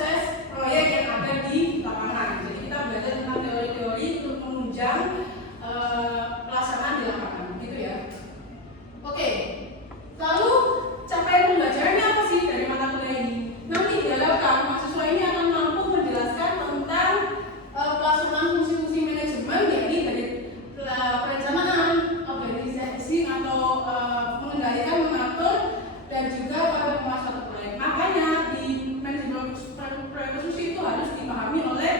proses proyek yang ada di lapangan. Jadi kita belajar tentang teori-teori untuk menunjang pelaksanaan di lapangan, gitu ya. Oke, lalu capaian pembelajarannya apa sih dari mata kuliah ini? Nanti diharapkan mahasiswa ini akan mampu menjelaskan tentang pelaksanaan fungsi-fungsi manajemen, yakni dari perencanaan, organisasi atau mengendalikan, mengatur, dan juga pada pembuat suatu proyek. Makanya di manajemen proyek konstruksi itu harus dipahami oleh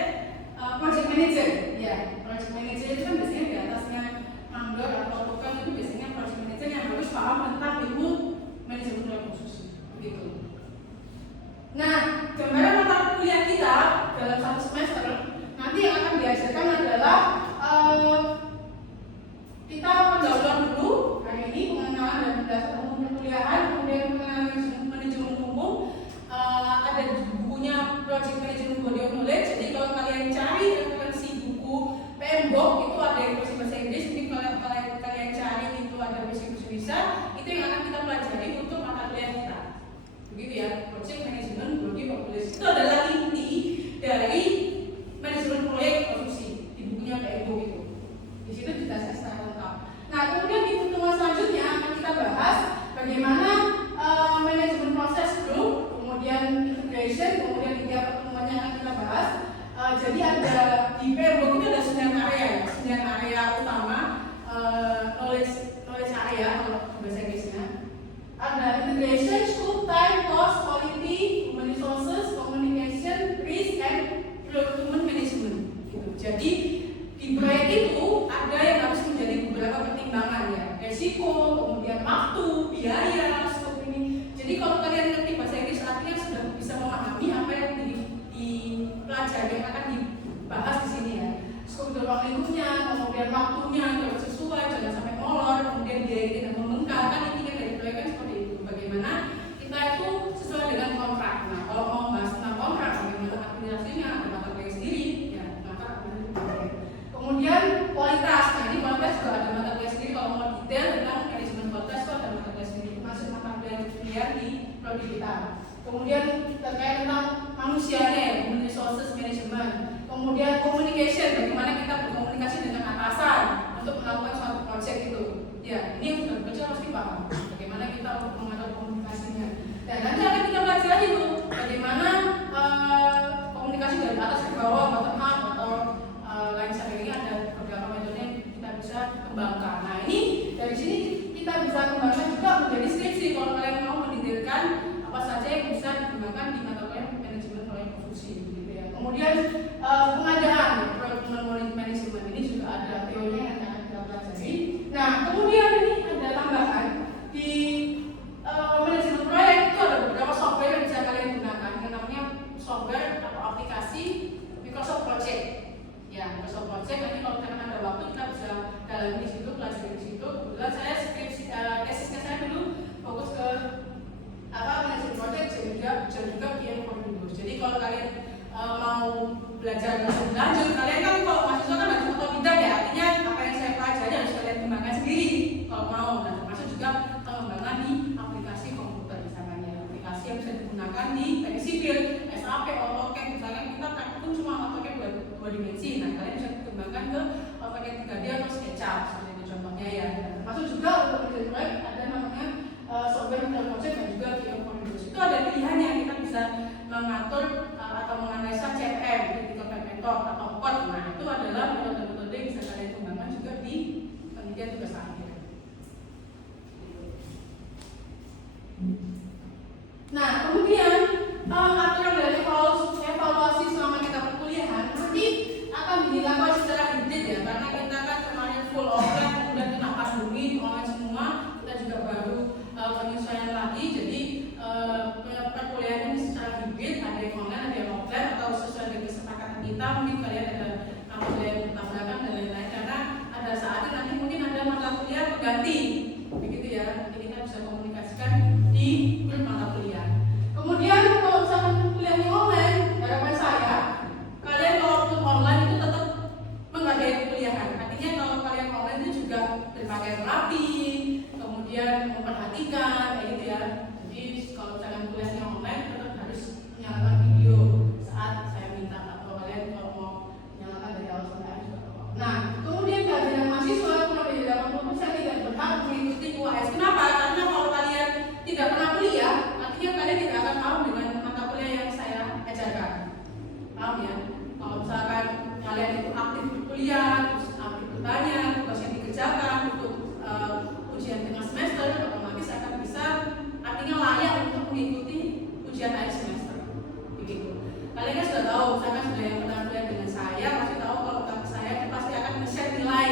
project manager. Ya, project manager itu kan biasanya di atasnya mandor atau tukang, itu biasanya project manager yang harus paham tentang ilmu manajemen proyek konstruksi. Begitu. Nah, gambaran mata kuliah kita dalam satu semester nanti yang akan diajarkan adalah kita pendahuluan dulu hari ini, pengenalan dan dasar umum perkuliahan, kemudian pengenalan manajemen umum. Ada bukunya Project Management Body of Knowledge. Jadi kalau kalian cari referensi buku PMBOK itu ada yang versi bahasa Inggris, mungkin kalau kalian cari itu ada versi bahasa Indonesia. Itu yang akan kita pelajari untuk mata kuliah kita. Begitu ya, Project Management Body of Knowledge itu adalah inti dari manajemen proyek konstruksi di bukunya PMBOK itu. Di situ dijelaskan secara lengkap. Nah, kemudian di pertemuan selanjutnya akan kita bahas bagaimana manajemen proses dulu, kemudian integration, kemudian tiga pertemuannya akan kita bahas. Jadi ada di PMBOK itu ada 9 area, 9 area utama knowledge area kalau bahasa Inggrisnya. Ada integration, scope, time, cost, quality, human resources, communication, risk, and procurement management. Gitu. Jadi di proyek itu ada yang harus menjadi beberapa pertimbangan ya, resiko, kemudian waktu, biaya, scope ini. Jadi kalau kalian ngerti bahasa Inggris artinya sudah bisa memahami apa yang dipelajari yang akan dibahas di sini ya. Scope ruang lingkupnya, kemudian waktunya itu harus sesuai, jangan sampai molor, kemudian biaya tidak membengkak. Kan intinya dari proyek kan seperti itu. Bagaimana kita itu sesuai dengan kontrak. Nah, kalau mau bahas tentang kontrak, bagaimana administrasinya, ada mata kuliah sendiri, ya kontrak. Kemudian kualitas, nah ini kualitas juga ada mata kuliah sendiri. Kalau mau detail tentang manajemen kualitas itu ada mata kuliah sendiri, masuk mata kuliah di prodi kita. Kemudian terkait tentang manusianya, human resources management. Kemudian communication, bagaimana kita berkomunikasi dengan atasan untuk melakukan suatu project itu. Ya, ini yang sudah bekerja pasti paham. Bagaimana kita untuk mengatur komunikasinya. Dan nanti akan kita pelajari dulu bagaimana komunikasi dari atas ke bawah, bottom up atau lain sebagainya. Ada beberapa metode yang kita bisa kembangkan. Nah, ini dari sini kita bisa kembangkan juga menjadi skripsi kalau kalian mau mendetailkan apa saja yang bisa dikembangkan di mata kuliah manajemen proyek konstruksi gitu ya. Kemudian pengadaan procurement management ini juga ada teorinya yang akan kita pelajari. Nah, kemudian ini ada tambahan di manajemen proyek itu ada beberapa software yang bisa kalian gunakan yang namanya software atau aplikasi Microsoft Project. Ya, Microsoft Project nanti kalau kita ada waktu kita bisa dalami di situ, pelajari di situ. Kebetulan saya skripsi tesisnya saya dulu fokus ke manajemen project dan juga PM Coordinator. Jadi kalau kalian mau belajar lebih lanjut, kalian kan kalau mahasiswa kan harus otodidak ya, artinya apa yang saya pelajari harus kalian kembangkan sendiri kalau mau. Nah, termasuk juga pengembangan di aplikasi komputer misalnya, aplikasi yang bisa digunakan di teknik sipil, SAP, AutoCAD misalnya kita praktikum cuma AutoCAD 2 dimensi. Nah, kalian bisa dikembangkan ke AutoCAD 3D atau SketchUp seperti itu contohnya ya. Termasuk juga untuk menjadi proyek ada namanya software project dan juga PM Coordinator. Itu ada pilihannya, kita bisa mengatur atau menganalisa CFM, critical method atau COD. Nah, itu adalah metode-metode yang bisa kalian kembangkan juga di penelitian tugas akhir. Nah, kemudian aturan dari evaluasi selama kita perkuliahan nanti akan dilakukan secara hibrid ya, karena kita kan kemarin full offline, kemudian kena pandemi, online semua, kita juga baru penyesuaian lagi. Jadi perkuliahan ini secara hibrid, ada yang online, ada yang offline, atau sesuai dengan kesepakatan kita. Mungkin kalian ada mata kuliah yang bertabrakan dan lain-lain, karena ada saatnya nanti mungkin ada mata kuliah pengganti, begitu ya. Nanti kita bisa komunikasikan di grup mata kuliah. Kemudian kalau misalkan kuliahnya online, harapan saya kalian walaupun online itu tetap menghargai kuliahan. Artinya kalau kalian online itu juga berpakaian rapi, kemudian memperhatikan kayak gitu ya. Jadi kalau misalkan kuliahnya online tetap harus menyalakan video mengikuti ujian akhir semester. Begitu. Kalian kan sudah tahu, saya kan sudah yang pernah belajar dengan saya, pasti tahu kalau saya pasti akan nge-share nilai.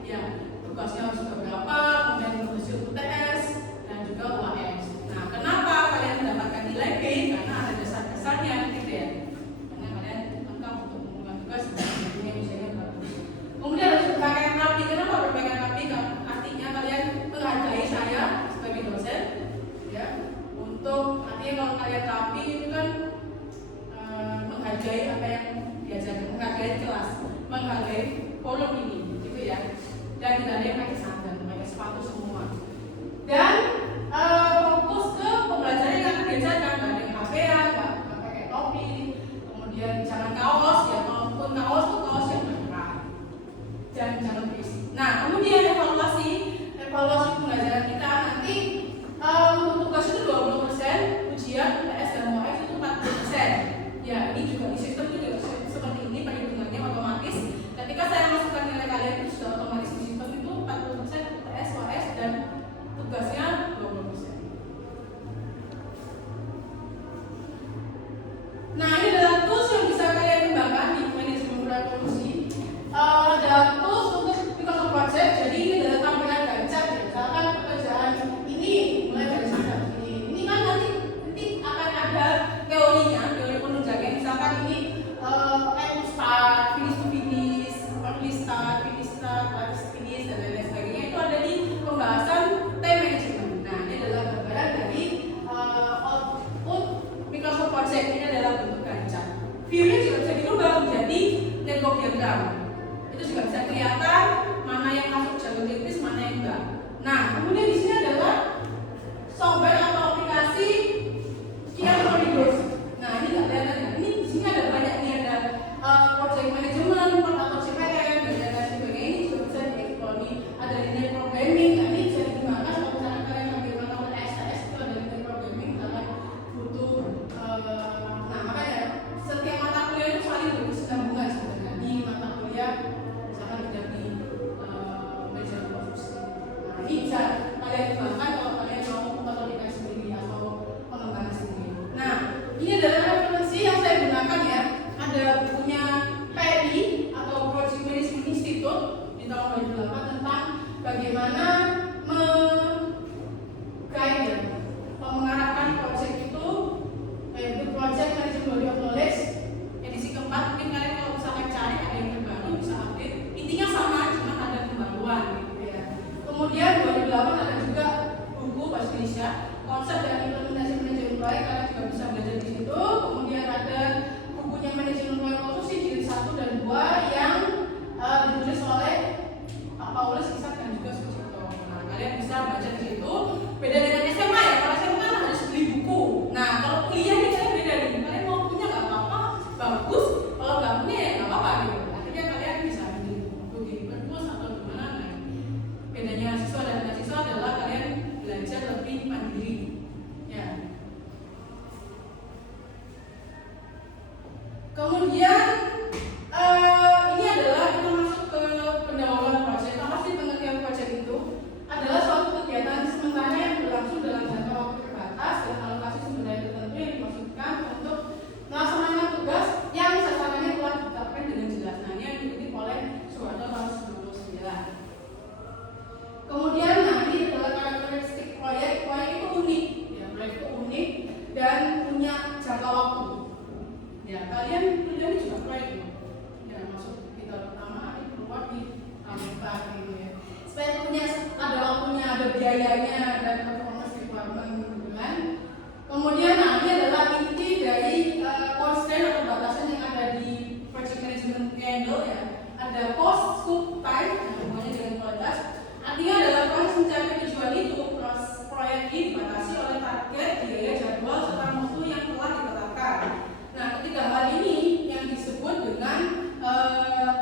Ya, tugasnya harus berapa, kemudian mengisi UTS dan juga UAS. Nah, kenapa kalian mendapatkan nilai B? Karena ada dasar-dasarnya gitu ya. Karena kalian lengkap untuk mengumpulkan tugas dan ujiannya bagus. Kemudian harus berpakaian rapi. Kenapa berpakaian rapi? Artinya kalian menghargai saya sebagai dosen, ya. Untuk artinya kalau kalian rapi itu kan menghargai apa yang diajarkan, menghargai kelas, menghargai forum ini, gitu ya. Dan tidak ada yang pakai sandal, pakai sepatu semua. Dan fokus ke pembelajaran yang akan diajarkan, nggak ada yang HP-an, nggak pakai topi, kemudian jangan kaos, ya walaupun kaos itu kaos yang merah, jangan berisik. Nah, kemudian evaluasi pembelajaran kita nanti untuk tugas itu 20%, ujian UTS dan UAS itu 40%. Ya, ini juga di sistem itu juga seperti ini perhitungannya otomatis. Ketika saya masukkan nilai kalian itu sudah otomatis di sistem itu 40% UTS, UAS dan tugasnya 20%. Nah, ini adalah tools yang bisa kalian kembangkan di manajemen produksi. Ada tools untuk Picasso project. Jadi ini adalah tampilan gancap ya. Misalkan pekerjaan ini mulai dari sana ini kan nanti akan ada teorinya, teori penunjangnya. Misalkan ini end to start, finish to finish, early start, finish start, last finish dan lain sebagainya. Itu ada di pembahasan time management. Nah, ini adalah gambaran dari output Picasso project. Ini adalah bentuk gancap. View-nya juga bisa dirubah menjadi network diagram. Itu juga bisa kelihatan mana yang masuk jalur kritis, mana yang enggak. Nah, kemudian di sini adalah software atau aplikasi Kianoidos. Nah, ini nggak kelihatan ya. Ini di sini ada banyak nih, ada project management atau CPM dan lain sebagainya. Ini juga bisa dieksplor nih. Ada linear programming. Nah, ini bisa digunakan kalau misalnya kalian ambil mata STS itu ada linear programming. Misalkan butuh nah makanya setiap mata kuliah itu saling berkesinambungan sebenarnya di mata kuliah. Misalkan tidak di manajemen produksi. Nah, ini bisa kalian kembangkan kalau kalian mau metodikasi sendiri atau pengembangan sendiri. Nah, ini adalah referensi yang saya gunakan ya. Ada bukunya PRI atau Project Management Institute di tahun 2008 tentang bagaimana mengarahkan project itu, yaitu Project Management Body of Knowledge edisi keempat. Mungkin kalian kalau misalkan cari ada yang terbaru bisa update. Intinya sama, cuma ada pembaruan gitu ya. Kemudian 2008 ada juga buku bahasa Indonesia konsep dan implementasi manajemen proyek, kalian juga bisa belajar di situ. Kemudian ada bukunya manajemen proyek konstruksi jilid 1 dan 2 yang ditulis oleh Pak Paulus Ishak dan juga Sucipto. Nah, kalian bisa baca di situ. Beda dengan SMA ya, kalau SMA kan harus beli buku. Nah, kalau kuliah ini kalian beda nih. Kalian mau punya nggak apa-apa, bagus. Kalau nggak punya ya nggak apa-apa gitu. Akhirnya kalian bisa beli buku di perpus atau gimana. Nah, bedanya siswa dan mahasiswa adalah kalian belajar lebih mandiri. Ya. Kemudian ini adalah kita masuk ke pendahuluan proyek. Apa sih pengertian proyek itu? Adalah suatu kegiatan sementara yang berlangsung dalam jangka waktu terbatas dan alokasi sumber daya tertentu yang dimaksudkan untuk melaksanakan tugas yang sasarannya telah ditetapkan dengan jelas. Nah, ini yang dikutip oleh Soeharto tahun 1999. Kemudian, nah ini adalah karakteristik proyek. Proyek itu unik, ya, proyek itu unik dan punya jangka waktu. Ya, kalian kuliah ini juga proyek, ya, masuk kita pertama, ini keluar di anggota gitu ya. Supaya punya ada waktunya, ada biayanya dan performance requirement gitu kan. Kemudian, nah ini adalah inti dari constraint atau batasan yang ada di project management triangle ya. Ada cost, scope, time, yang hubungannya dengan kualitas. Artinya adalah proses mencapai tujuan itu, proyek ini dibatasi oleh target, biaya, jadwal, serta mutu yang telah ditetapkan. Nah, ketiga hal ini yang disebut dengan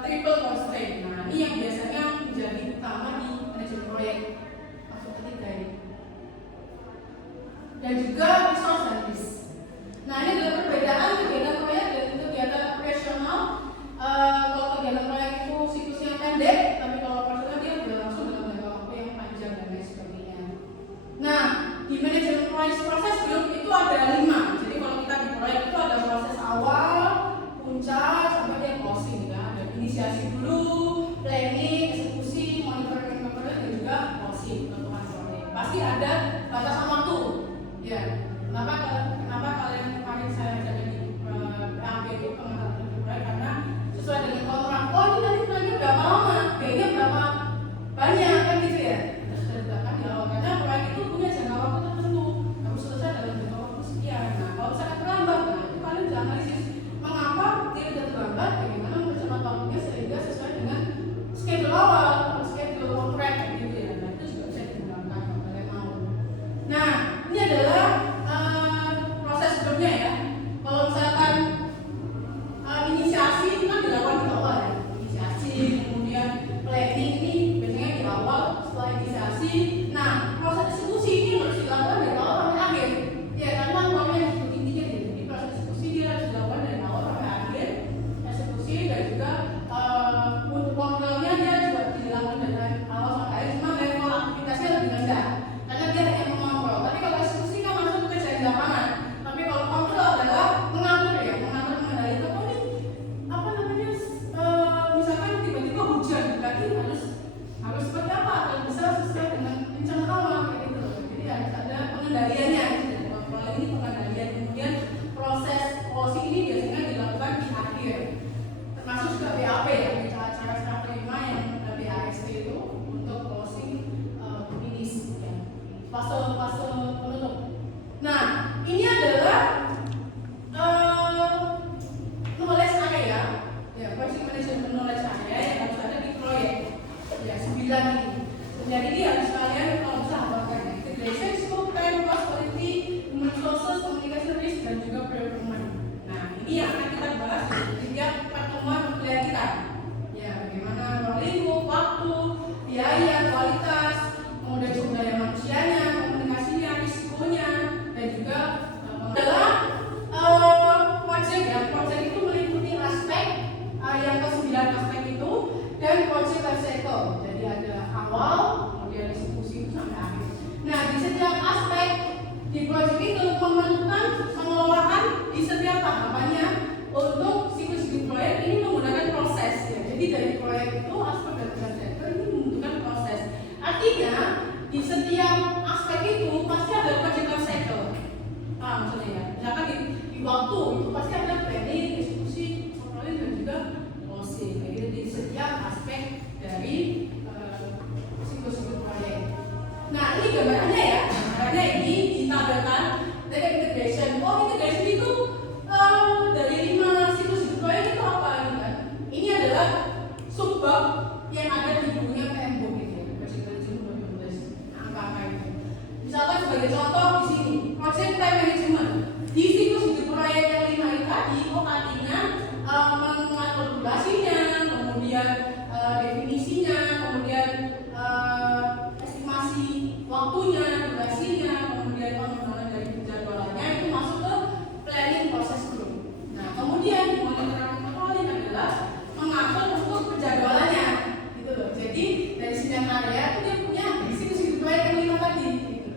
triple constraint. Nah, ini yang biasanya menjadi utama di manajemen proyek. Masuk ketiga ini. Dan juga resource dan risk. Nah, ini adalah perbedaan kegiatan proyek dan kegiatan operasional. Kalau kegiatan proyek itu siklusnya pendek, tapi kalau operasional dia berlangsung dalam jangka waktu yang panjang dan lain sebagainya. Nah, di manajemen proyek proses belum itu ada inisiasi dulu, planning, eksekusi, monitoring, dan juga closing penutupan proyek. Pasti ada batasan waktu. Ya, kenapa kalian kemarin saya jadi PAP itu pengamatan proyek karena sesuai dengan kontrak. Oh ini nanti proyeknya berapa lama, biayanya berapa banyak kan gitu ya. Kita sudah ditetapkan di awal karena proyek itu punya jangka waktu tertentu, harus selesai dalam jangka waktu sekian. Nah kalau misalkan terlambat, nah itu kalian bisa analisis mengapa dia tidak terlambat, bagaimana mempercepat waktunya sehingga sesuai dengan schedule awal, schedule kontrak gitu ya. Nah itu juga bisa digunakan kalau kalian mau. Nah ini adalah proses sebelumnya ya. Kalau misalkan inisiasi itu kan dilakukan di awal ya. Inisiasi, kemudian planning ini biasanya di awal, setelah inisiasi. Nah proses eksekusi ini harus dilakukan dari awal sampai akhir. Ya karena uangnya disebut intinya gitu. Jadi proses eksekusi dia harus dilakukan dari awal sampai akhir. Eksekusi dan juga untuk kontrolnya dia juga dilakukan dari awal sampai akhir. Cuma level aktivitasnya lebih rendah karena dia hanya mengontrol. Tapi kalau eksekusi kan langsung bekerja di lapangan. Tapi kalau kontrol adalah mengatur ya, mengatur mengendalikan. Oh ini apa namanya? Misalkan tiba-tiba hujan, berarti harus seperti apa? Kalau bisa sesuai dengan rencana awal kayak gitu. Jadi harus ada pengendaliannya. Kontrol ini pengendalian. Kemudian proses closing ini biasanya dilakukan di akhir. Termasuk juga BAP ya, cara serah terima yang BAST itu untuk closing finish ya. Fase penutup. Nah, ini adalah knowledge area ya, project management knowledge area yang harus ada di proyek ya, 9 ini. Jadi ini harus kalian kalau bisa hafalkan ya. Integration, scope, time, cost, quality, human resources, communication risk, dan juga procurement. Nah, ini yang akan kita bahas di tiap pertemuan kuliah kita. Ya, bagaimana ruang lingkup, waktu, biaya, kualitas, kemudian sumber daya manusianya, komunikasinya, risikonya, dan juga adalah project ya. Project itu meliputi aspek yang ke-9 aspek itu dan project life cycle. Jadi ada awal, kemudian eksekusi sampai akhir. Nah, di setiap aspek di project itu menentukan pengelolaan di setiap tahapannya untuk siklus hidup proyek ini menggunakan proses ya. Jadi dari proyek itu aspek dan life cycle ini membutuhkan proses. Artinya di setiap aspek itu pasti ada project life cycle. Maksudnya ya, misalkan di waktu itu pasti ada planning, eksekusi, controlling dan juga closing. Jadi di setiap aspek dari siklus hidup proyek. Nah ini gambarannya ya, gambarannya ini ditampilkan dari integration. Oh integration itu dari 5 siklus hidup proyek itu apa gitu kan? Ini adalah subbab yang ada di bukunya PMBOK gitu ya, project management 2012, angka-angka itu. Misalkan sebagai contoh di sini, project time management. Di siklus hidup proyek yang 5 itu tadi, artinya mengatur durasinya, kemudian definisinya, kemudian estimasi waktunya, durasinya, kemudian pengembangan dari penjadwalannya itu masuk ke planning proses dulu. Nah, kemudian monitoring controlling adalah mengatur untuk penjadwalannya, gitu loh. Jadi dari 9 area itu dia punya siklus hidup proyek yang 5 tadi, gitu.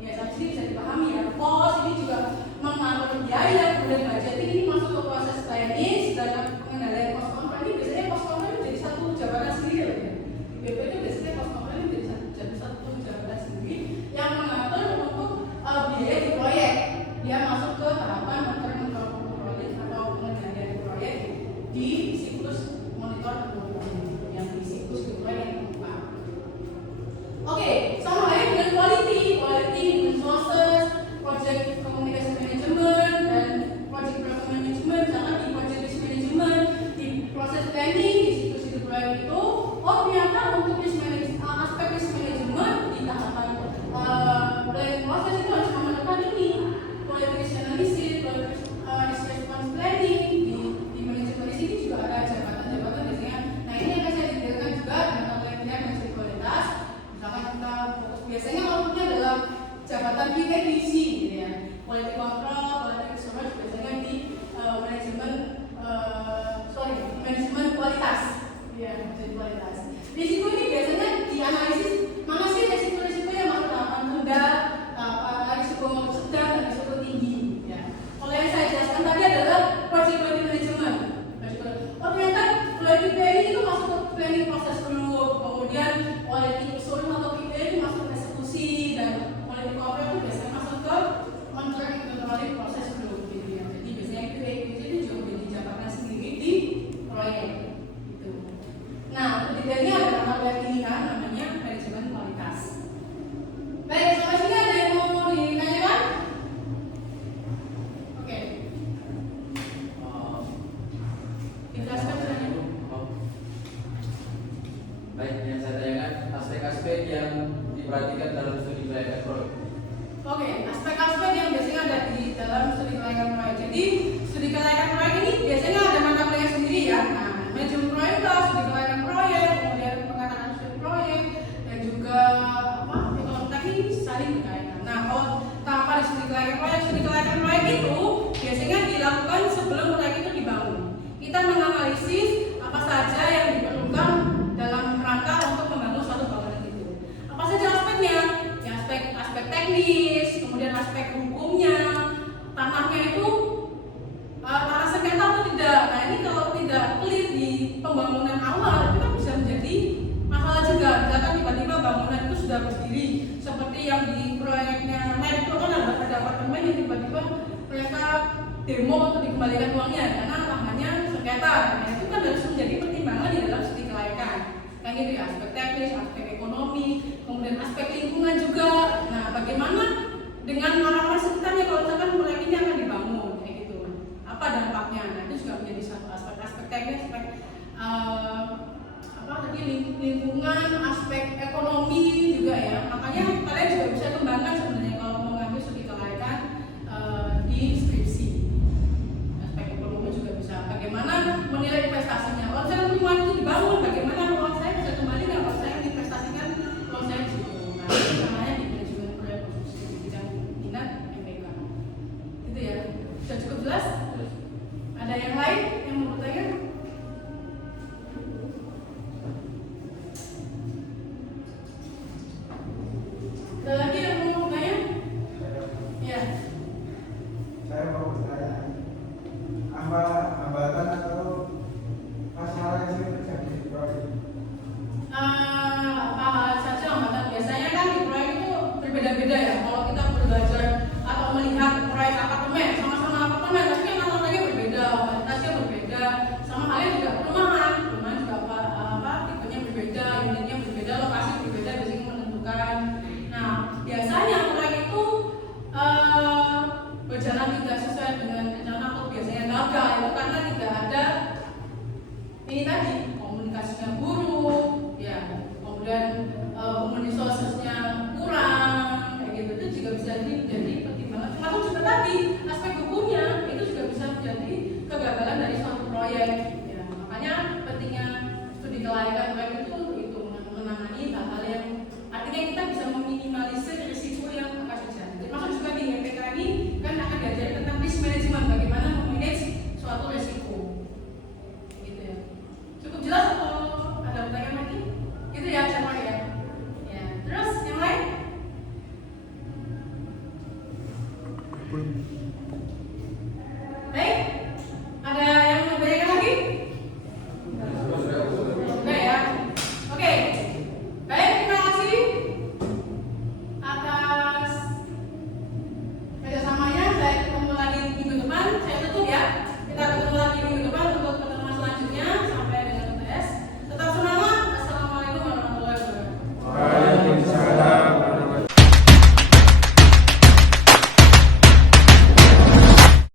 Ya, sampai sini bisa dipahami ya. Cost ini juga mengatur biaya, kemudian budget ini masuk ke proses planning, sedangkan pengendalian cost control ini biasanya cost control itu jadi satu jabatan sendiri loh ya. Di BP itu biasanya cost control ini jadi satu jabatan sendiri yang mengatur untuk biaya di proyek. Dia masuk ke tahapan monitoring controlling atau pengendalian proyek di siklus monitor controlling yang di siklus proyek yang keempat. Oke, sama halnya dengan quality resources, project communication management dan project procurement management. Misalkan di project risk management, di proses planning, di siklus hidup proyek itu, oh ternyata untuk aspek risk management di tahapan planning proses itu harus memerlukan ini, project risk analysis, project risk response planning. Di manajemen di sini juga ada jabatan-jabatan biasanya. Nah ini yang saya detailkan juga dengan mata manajemen kualitas. Misalkan kita fokus biasanya outputnya adalah jabatan QAQC gitu ya, quality control, quality assurance biasanya di manajemen kualitas ya, manajemen kualitas. Risiko ini biasanya dianalisis mana sih risiko-risiko yang masuk tahapan rendah, risiko sedang dan risiko tinggi ya. Kalau yang saya jelaskan tadi adalah project quality management. Oh ternyata quality Jadi studi kelayakan proyek ini biasanya ada mata kuliah sendiri ya. Nah, manajemen proyek, studi kelayakan proyek, kemudian pengataan studi proyek, dan juga ekonomi teknik saling berkaitan. Nah, kalau tahapan studi kelayakan proyek itu biasanya dilakukan sebelum proyek itu dibangun. Kita menganalisis apa saja yang diperlukan dalam rangka untuk membangun suatu bangunan itu. Apa saja aspeknya? Ya, aspek teknis, kemudian aspek hukumnya, tanahnya itu tanah sengketa atau tidak. Nah, ini kalau tidak clear di pembangunan awal itu kan bisa menjadi masalah juga. Misalkan tiba-tiba bangunan itu sudah berdiri seperti yang di proyeknya itu kan ada apartemen yang tiba-tiba mereka demo untuk dikembalikan uangnya karena lahannya sengketa. Nah, itu kan harus menjadi pertimbangan di dalam studi kelayakan. Kan gitu ya, aspek teknis, aspek ekonomi, kemudian aspek lingkungan juga. Nah, bagaimana dengan orang-orang sekitarnya kalau misalkan proyek ini akan dibangun kayak gitu. Apa dampaknya? Nah, itu juga menjadi satu aspek teknis, aspek lingkungan, aspek ekonomi juga ya. Makanya kalian juga bisa kembangkan sebenarnya kalau mau ngambil studi kelayakan di skripsi. Aspek ekonomi juga bisa. Bagaimana menilai investasinya? Kalau misalkan lingkungan itu dibangun, bagaimana uang saya bisa kembali nggak kalau saya investasikan uang saya di situ? Nah, itu namanya di manajemen proyek konstruksi di bidang minat MPK. Itu ya. Sudah cukup jelas? Ada yang lain yang mau bertanya? Ada lagi yang mau bertanya? Ya. Saya mau bertanya, apa hambatan atau masalah yang sering terjadi di proyek? Apa saja hambatan? Biasanya kan di proyek itu berbeda-beda ya. Kalau kita belajar atau melihat proyek apartemen, sama-sama apartemen, tapi kan tanahnya berbeda, kualitasnya berbeda. Sama halnya juga perumahan juga tipenya berbeda, unitnya berbeda, lokasi berbeda, biasanya menentukan. Nah, biasanya proyek itu berjalan tidak sesuai dengan rencana atau biasanya gagal itu karena tidak ada ini tadi komunikasinya buruk, ya, kemudian human resources-nya kurang, kayak gitu. Itu juga bisa jadi pertimbangan. Termasuk juga tadi aspek hukumnya itu juga bisa menjadi kegagalan dari suatu proyek. Ya, makanya pentingnya studi kelayakan proyek itu menangani hal-hal yang artinya kita bisa meminimalisir risiko yang akan terjadi. Termasuk juga di MPK ini kan akan diajari tentang risk management, bagaimana memanage suatu risiko. Gitu ya. Cukup jelas atau ada pertanyaan lagi? Gitu ya, Cama ya. Ya, terus yang lain?